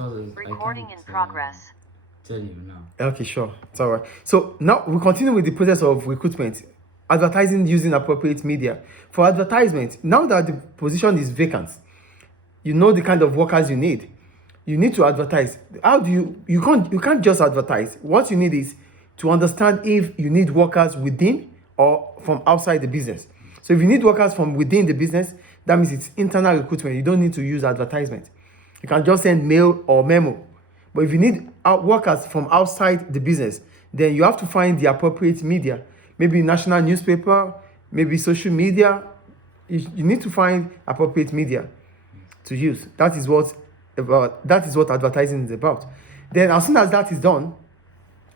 because I Recording can't in progress. tell you now. Okay, sure. It's all right. So now we continue with the process of recruitment. Advertising using appropriate media. For advertisement, now that the position is vacant, you know the kind of workers you need. You need to advertise. How do you can't just advertise. What you need is to understand if you need workers within or from outside the business. So if you need workers from within the business, that means it's internal recruitment. You don't need to use advertisement. You can just send mail or memo. But if you need workers from outside the business, then you have to find the appropriate media. Maybe national newspaper, maybe social media. You need to find appropriate media to use. That is what advertising is about. Then as soon as that is done,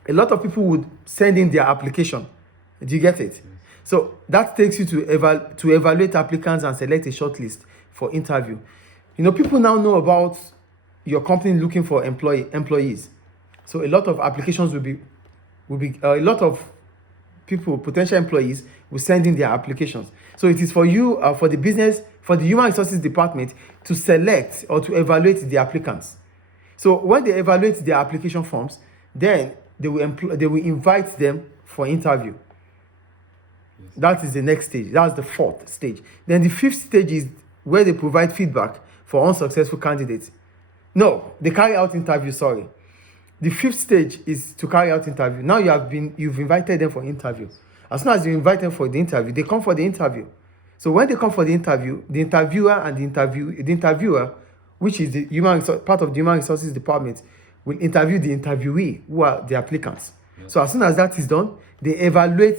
a lot of people would send in their application. Do you get it? So that takes you to evaluate applicants and select a shortlist for interview. You know, people now know about your company looking for employees. So a lot of applications will be a lot of people, potential employees, will send in their applications. So it is for you, for the business, for the human resources department to select or to evaluate the applicants. So when they evaluate their application forms, then they will invite them for interview. Yes. That is the next stage. That's the fourth stage. Then the fifth stage is where they provide feedback for unsuccessful candidates. No, they carry out interview, sorry. The fifth stage is to carry out interview. Now you've invited them for interview. As soon as you invite them for the interview, they come for the interview. So when they come for the interview, the interviewer and the interviewer, which is the part of the human resources department, will interview the interviewee, who are the applicants. Yes. So as soon as that is done, they evaluate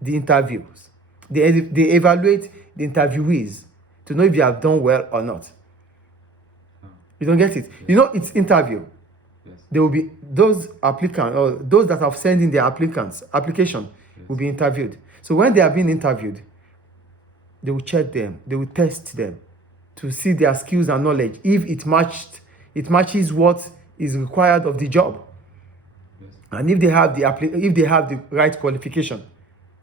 the interviews. They evaluate the interviewees to know if they have done well or not. You don't get it? Yes. You know, it's interview. Yes. There will be those applicants or those that have sent in their application yes. will be interviewed. So when they are being interviewed, they will check them, they will test them to see their skills and knowledge, if it matches what is required of the job. Yes. And if they have the right qualification.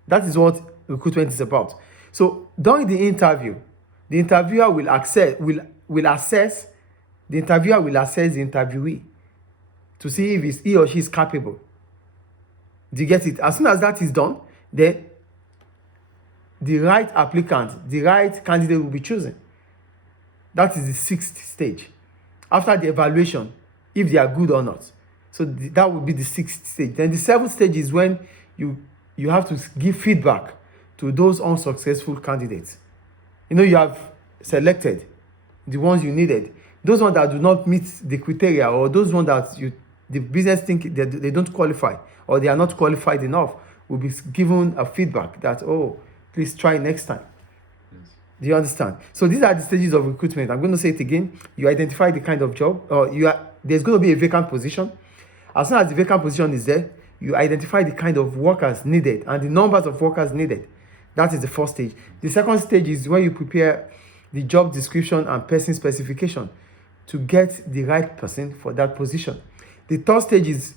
That is what recruitment is about. So during the interview, the interviewer will assess the interviewee to see if he or she is capable. Do you get it? As soon as that is done, then the right applicant, the right candidate will be chosen. That is the sixth stage. After the evaluation, if they are good or not. So that would be the sixth stage. Then the seventh stage is when you have to give feedback to those unsuccessful candidates. You know, you have selected the ones you needed. Those ones that do not meet the criteria, or those ones that the business think they don't qualify, or they are not qualified enough, will be given a feedback that, oh, please try next time. Yes. Do you understand? So these are the stages of recruitment. I'm going to say it again. You identify the kind of job, or there's going to be a vacant position. As soon as the vacant position is there, you identify the kind of workers needed and the numbers of workers needed. That is the first stage. The second stage is when you prepare the job description and person specification to get the right person for that position. The third stage is